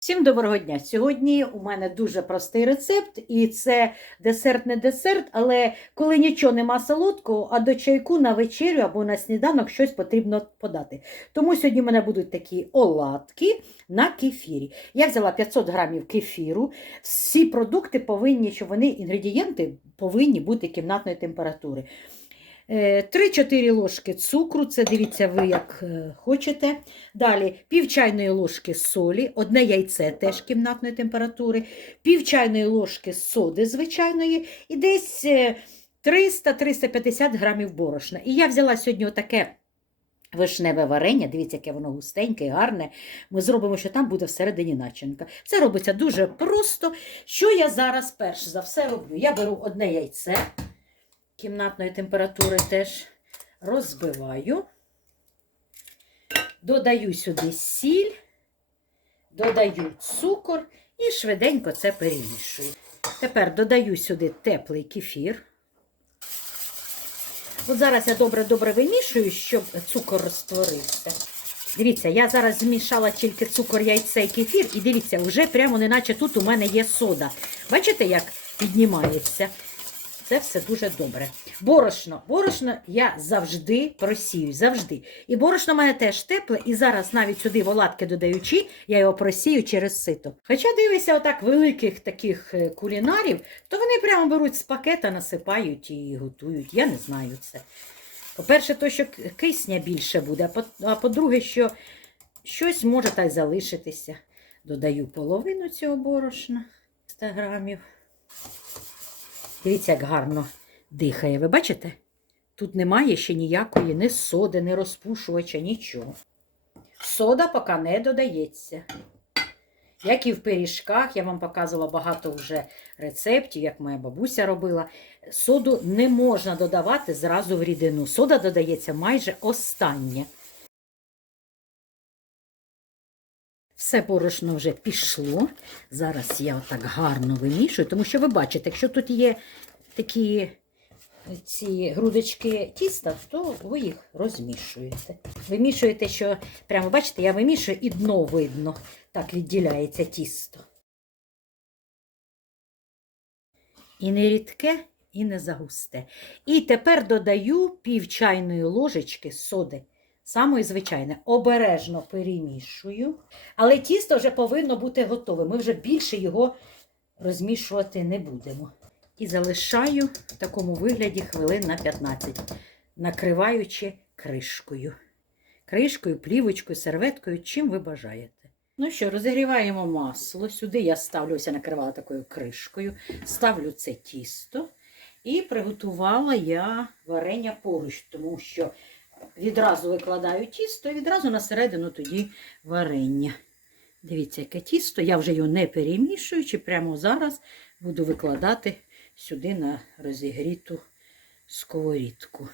Всім доброго дня! Сьогодні у мене дуже простий рецепт, і це десерт не десерт, але коли нічого нема солодкого, а до чайку на вечерю або на сніданок щось потрібно подати. Тому сьогодні в мене будуть такі оладки на кефірі. Я взяла 500 грамів кефіру. Всі продукти повинні, що вони інгредієнти повинні бути кімнатної температури. Е, 3-4 ложки цукру, це дивіться ви як е, хочете. Далі пів чайної ложки солі, одне яйце теж кімнатної температури, пів чайної ложки соди звичайної і десь е, 300-350 грамів борошна. І я взяла сьогодні отаке вишневе варення, дивіться, яке воно густеньке і гарне. Ми зробимо, що там буде всередині начинка. Це робиться дуже просто. Що я зараз перш за все роблю? Я беру одне яйце кімнатної температури теж розбиваю. Додаю сюди сіль, додаю цукор і швиденько це перемішую. Тепер додаю сюди теплий кефір. От зараз я добре-добре вимішую, щоб цукор розтворився. Дивіться, я зараз змішала тільки цукор, яйце і кефір, і дивіться, вже прямо неначе тут у мене є сода. Бачите, як піднімається? Це все дуже добре. Борошно. Борошно я завжди просію, завжди. І борошно мене теж тепле, і зараз навіть сюди воладки додаючи, я його просію через сито. Хоча дивися, отак великих таких е, кулінарів, то вони прямо беруть з пакета, насипають і готують. Я не знаю це. По-перше, то, що кисня більше буде, а по- а по-друге, що щось може так залишитися. Додаю половину цього борошна 100 грамів. Дивіться, як гарно дихає. Ви бачите? Тут немає ще ніякої ні соди, ні розпушувача, нічого. Сода поки не додається. Як і в пиріжках, я вам показувала багато вже рецептів, як моя бабуся робила. Соду не можна додавати зразу в рідину. Сода додається майже останнє. Все борошно вже пішло. Зараз я отак гарно вимішую, тому що ви бачите, якщо тут є такі ці грудочки тіста, то ви їх розмішуєте. Вимішуєте, що прямо бачите, я вимішую і дно видно. Так відділяється тісто. І не рідке, і не загусте. І тепер додаю пів чайної ложечки соди. Самої звичайне, обережно перемішую. Але тісто вже повинно бути готове. Ми вже більше його розмішувати не будемо. І залишаю в такому вигляді хвилин на 15, накриваючи кришкою. Кришкою, плівочкою, серветкою, чим ви бажаєте. Ну що, розігріваємо масло. Сюди я ставлю, ось я накривала такою кришкою, ставлю це тісто. І приготувала я варення поруч, тому що відразу викладаю тісто і відразу на середину тоді варення. Дивіться, яке тісто. Я вже його не перемішуючи, прямо зараз буду викладати сюди на розігріту сковорідку.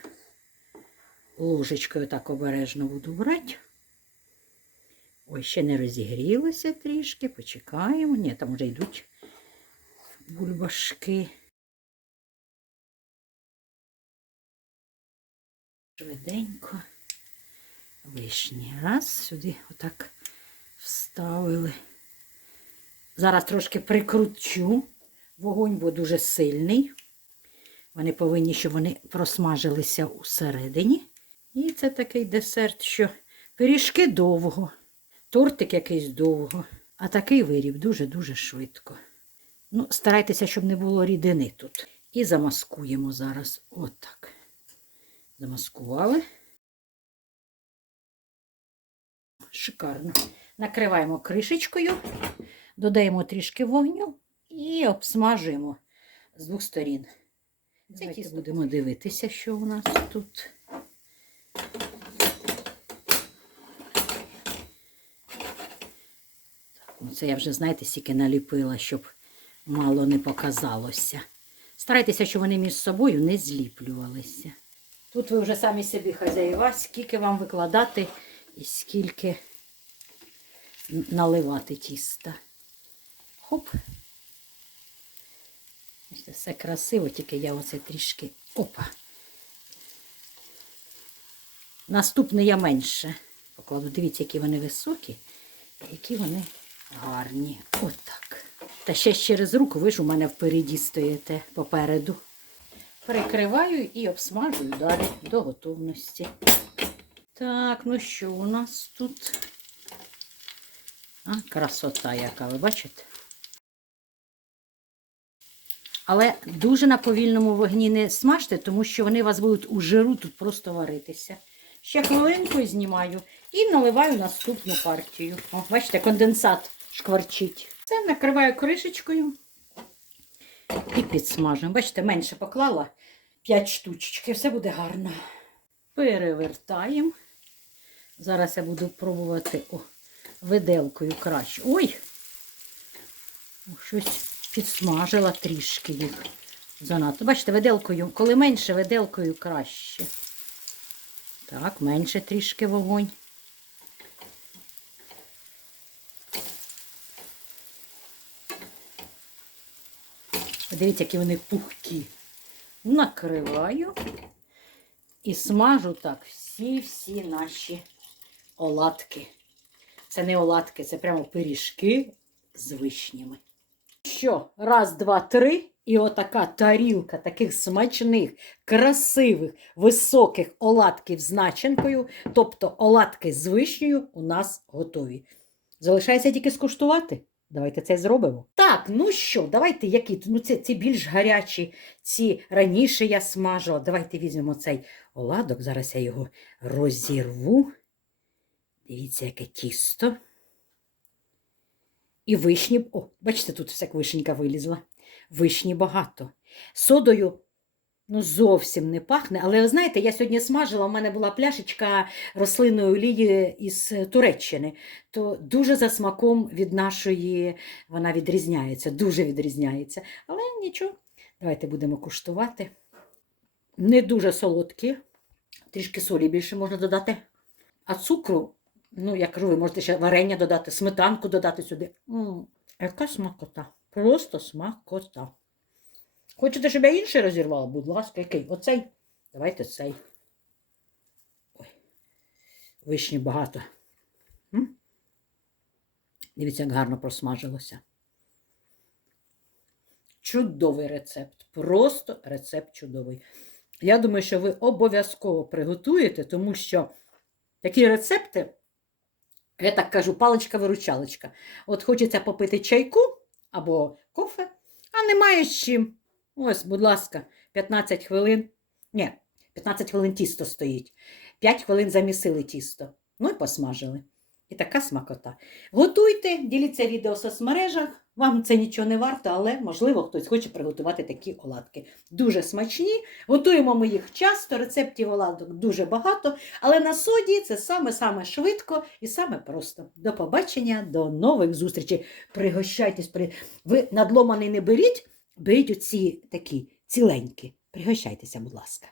Ложечкою так обережно буду брати. Ой, ще не розігрілося трішки, почекаємо. Ні, там вже йдуть бульбашки. Швиденько. Вишні. Раз, сюди отак вставили. Зараз трошки прикручу. Вогонь, бо дуже сильний. Вони повинні, щоб вони просмажилися усередині. І це такий десерт, що пиріжки довго, тортик якийсь довго, а такий виріб дуже-дуже швидко. Ну, старайтеся, щоб не було рідини тут. І замаскуємо зараз. Отак. Замаскували. Шикарно. Накриваємо кришечкою, додаємо трішки вогню і обсмажуємо з двох сторін. Це Давайте будемо дивитися, що у нас тут. Ну це я вже, знаєте, стільки наліпила, щоб мало не показалося. Старайтеся, щоб вони між собою не зліплювалися. Тут ви вже самі собі хазяєва, скільки вам викладати і скільки наливати тіста. Хоп. Все красиво, тільки я оце трішки. Опа. Наступний я менше покладу. Дивіться, які вони високі, які вони гарні. Отак. Та ще через руку, ви ж у мене впереді стоїте попереду. Прикриваю і обсмажую далі до готовності. Так, ну що у нас тут? А, красота яка, ви бачите? Але дуже на повільному вогні не смажте, тому що вони вас будуть у жиру тут просто варитися. Ще хвилинку знімаю і наливаю наступну партію. О, бачите, конденсат шкварчить. Це накриваю кришечкою і підсмажуємо. Бачите, менше поклала 5 штучок, і все буде гарно. Перевертаємо. Зараз я буду пробувати о, виделкою краще. Ой! Щось підсмажила трішки їх. Занадто. Бачите, виделкою, коли менше виделкою краще. Так, менше трішки вогонь. Подивіться, які вони пухкі. Накриваю і смажу так всі-всі наші оладки. Це не оладки, це прямо пиріжки з вишнями. Що, раз, два, три, і отака тарілка таких смачних, красивих, високих оладків з начинкою, тобто оладки з вишнею, у нас готові. Залишається тільки скуштувати. Давайте це зробимо. Так, ну що, давайте які? Ну, це ці більш гарячі, ці раніше я смажила. Давайте візьмемо цей оладок. Зараз я його розірву. Дивіться, яке тісто. І вишні. О, бачите, тут всяк вишенька вилізла. Вишні багато. Содою ну, зовсім не пахне. Але ви знаєте, я сьогодні смажила, у мене була пляшечка рослинної олії із Туреччини. То дуже за смаком від нашої вона відрізняється, дуже відрізняється. Але нічого, давайте будемо куштувати. Не дуже солодкі, трішки солі більше можна додати. А цукру, ну, я кажу, ви можете ще варення додати, сметанку додати сюди. М, яка смакота. Просто смакота. Хочете, щоб я інший розірвала? Будь ласка, який? Оцей? Давайте цей. Ой, вишні багато. М? Дивіться, як гарно просмажилося. Чудовий рецепт. Просто рецепт чудовий. Я думаю, що ви обов'язково приготуєте, тому що такі рецепти, я так кажу, паличка-виручалочка. От хочеться попити чайку або кофе, а немає з чим. Ось, будь ласка, 15 хвилин. Ні, 15 хвилин тісто стоїть. 5 хвилин замісили тісто. Ну і посмажили. І така смакота. Готуйте, діліться відео в соцмережах. Вам це нічого не варто, але, можливо, хтось хоче приготувати такі оладки. Дуже смачні. Готуємо ми їх часто, рецептів оладок дуже багато, але на соді це саме-саме швидко і саме просто. До побачення, до нових зустрічей. Пригощайтесь, при... ви надломаний не беріть, беріть оці такі ціленькі. Пригощайтеся, будь ласка.